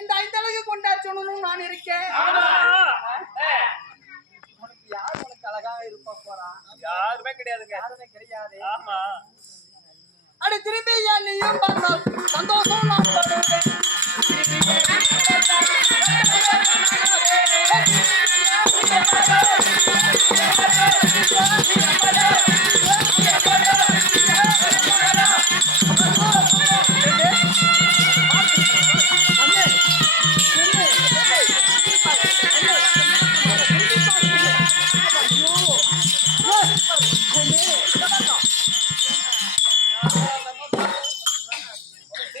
இந்த ஐந்தழகு கொண்டாச்சணும் நான் இருக்கேன். உனக்கு யார் உனக்கு அழகா இருப்ப போறான்? யாருமே கிடையாதுங்க. யாருமே கிடையாது. ஆமா. அட திரும்பி நீயும் பார்த்தால் சந்தோஷம் நான் படுவேன்.